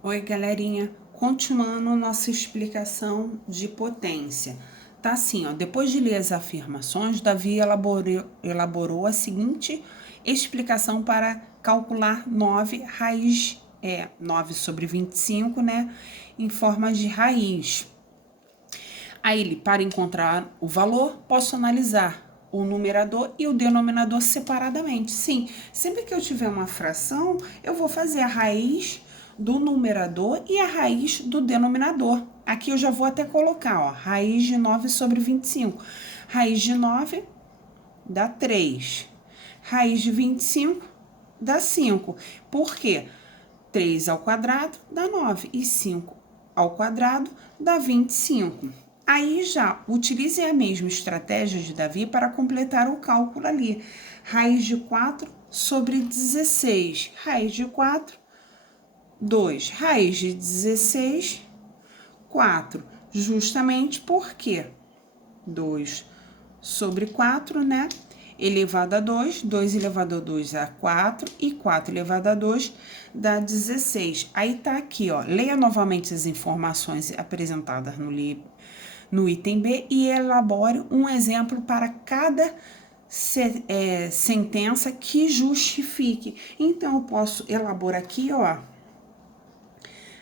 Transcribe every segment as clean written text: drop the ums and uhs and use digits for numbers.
Oi, galerinha. Continuando nossa explicação de potência. Tá assim, ó. Depois de ler as afirmações, Davi elaborou a seguinte explicação para calcular 9 sobre 25, né? Em forma de raiz. Aí ele, para encontrar o valor, posso analisar o numerador e o denominador separadamente. Sim, sempre que eu tiver uma fração, eu vou fazer a raiz do numerador e a raiz do denominador. Aqui eu já vou até colocar, ó, raiz de 9 sobre 25. Raiz de 9 dá 3. Raiz de 25 dá 5. Por quê? 3 ao quadrado dá 9 e 5 ao quadrado dá 25. Aí já utilize a mesma estratégia de Davi para completar o cálculo ali. Raiz de 4 sobre 16. Raiz de 4, 2. Raiz de 16, 4. Justamente porque 2 sobre 4, né? Elevado a 2, 2 elevado a 2 dá 4, e 4 elevado a 2 dá 16. Aí tá aqui, ó, leia novamente as informações apresentadas no item B e elabore um exemplo para cada sentença que justifique. Então, eu posso elaborar aqui, ó,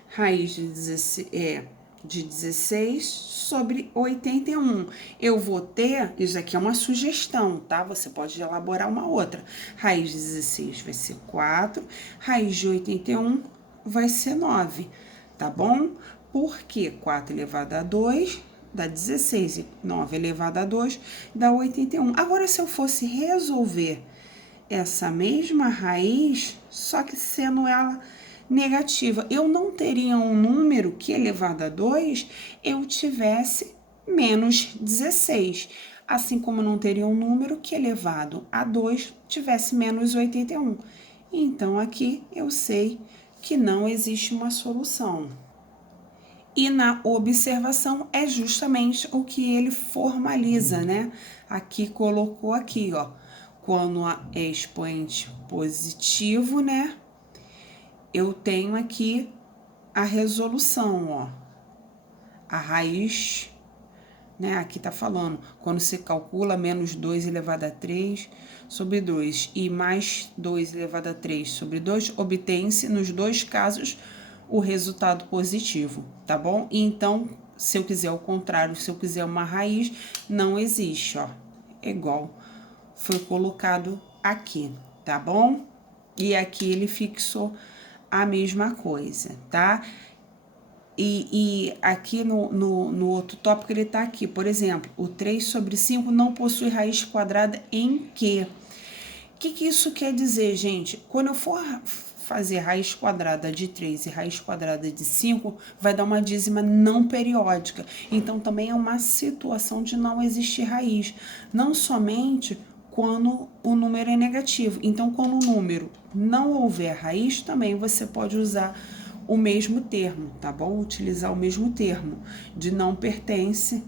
raiz de 16 sobre 81. Eu vou ter, isso aqui é uma sugestão, tá? Você pode elaborar uma outra. Raiz de 16 vai ser 4, raiz de 81 vai ser 9, tá bom? Porque 4 elevado a 2 dá 16 e 9 elevado a 2 dá 81. Agora, se eu fosse resolver essa mesma raiz, só que sendo ela negativa, eu não teria um número que elevado a 2 eu tivesse menos 16. Assim como não teria um número que elevado a 2 tivesse menos 81. Então, aqui eu sei que não existe uma solução. E na observação é justamente o que ele formaliza, né? Aqui colocou aqui, ó, quando é expoente positivo, né? Eu tenho aqui a resolução, ó, a raiz, né? Aqui tá falando, quando você calcula menos 2 elevado a 3 sobre 2 e mais 2 elevado a 3 sobre 2, obtém-se, nos dois casos, o resultado positivo, tá bom? E então, se eu quiser o contrário, se eu quiser uma raiz, não existe, ó. É igual foi colocado aqui, tá bom? E aqui ele fixou a mesma coisa, tá? E aqui no outro tópico ele tá aqui, por exemplo, o 3 sobre 5 não possui raiz quadrada em quê? O que isso quer dizer, gente? Quando eu for fazer raiz quadrada de 3 e raiz quadrada de 5, vai dar uma dízima não periódica. Então, também é uma situação de não existir raiz. Não somente quando o número é negativo. Então, quando o número não houver raiz, também você pode usar o mesmo termo, tá bom? Utilizar o mesmo termo de não pertence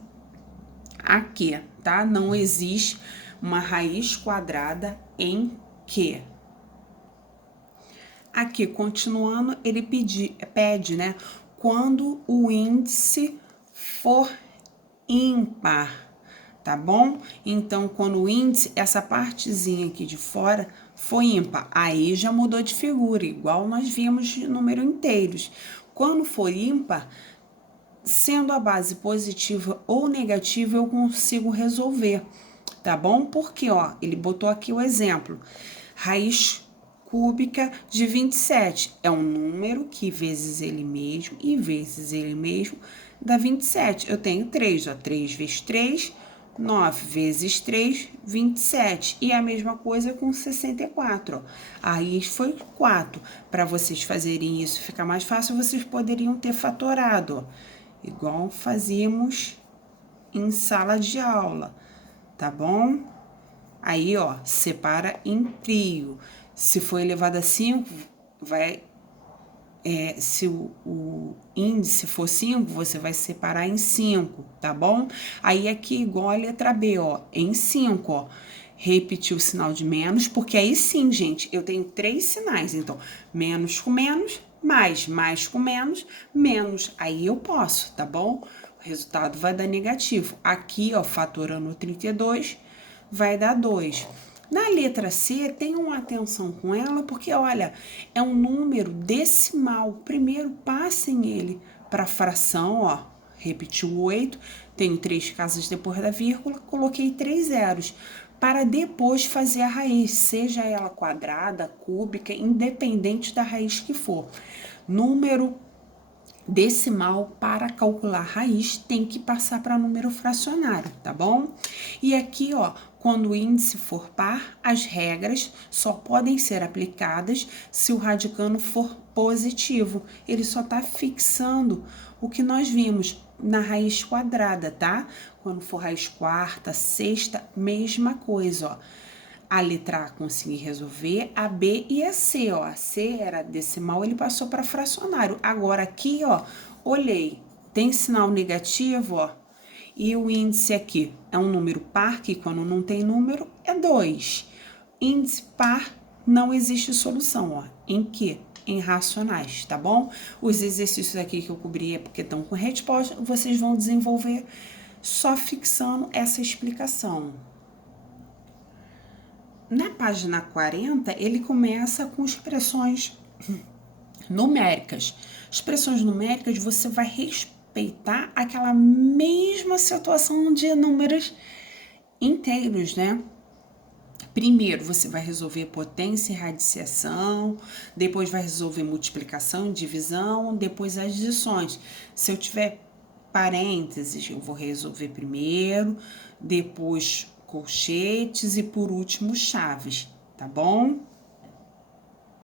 a quê, tá? Não existe uma raiz quadrada em quê. Aqui, continuando, ele pede, né? Quando o índice for ímpar, tá bom? Então, quando o índice, essa partezinha aqui de fora, for ímpar, aí já mudou de figura, igual nós vimos de número inteiros. Quando for ímpar, sendo a base positiva ou negativa, eu consigo resolver, tá bom? Porque, ó, ele botou aqui o exemplo. Raiz cúbica de 27 é um número que vezes ele mesmo e vezes ele mesmo dá 27. Eu tenho 3, ó, 3 vezes 3, 9 vezes 3, 27. E a mesma coisa com 64, ó. Aí foi 4. Para vocês fazerem isso ficar mais fácil, vocês poderiam ter fatorado, ó, igual fazíamos em sala de aula, tá bom? Aí, ó, separa em trio. Se for elevado a 5, vai... se o índice for 5, você vai separar em 5, tá bom? Aí, aqui, igual a letra B, ó, em 5, ó. Repetir o sinal de menos, porque aí sim, gente, eu tenho 3 sinais. Então, menos com menos mais com menos, menos. Aí eu posso, tá bom? O resultado vai dar negativo. Aqui, ó, fatorando 32, vai dar 2. Na letra C, tenham atenção com ela, porque, olha, é um número decimal. Primeiro, passem ele para fração, ó. Repetiu o 8, tenho 3 casas depois da vírgula, coloquei 3 zeros. Para depois fazer a raiz, seja ela quadrada, cúbica, independente da raiz que for. Número decimal, para calcular raiz, tem que passar para número fracionário, tá bom? E aqui, ó, quando o índice for par, as regras só podem ser aplicadas se o radicando for positivo. Ele só tá fixando o que nós vimos na raiz quadrada, tá? Quando for raiz quarta, sexta, mesma coisa, ó. A letra A consegui resolver, a B e a C, ó. A C era decimal, ele passou para fracionário. Agora aqui, ó, olhei, tem sinal negativo, ó. E o índice aqui é um número par, que quando não tem número é 2. Índice par, não existe solução, ó. Em que? Em racionais, tá bom? Os exercícios aqui que eu cobri é porque estão com resposta, vocês vão desenvolver só fixando essa explicação. Na página 40, ele começa com expressões numéricas. Expressões numéricas, você vai respeitar aquela mesma situação de números inteiros, né? Primeiro, você vai resolver potência e radiciação, depois vai resolver multiplicação e divisão, depois as adições. Se eu tiver parênteses, eu vou resolver primeiro, depois colchetes e por último chaves, tá bom?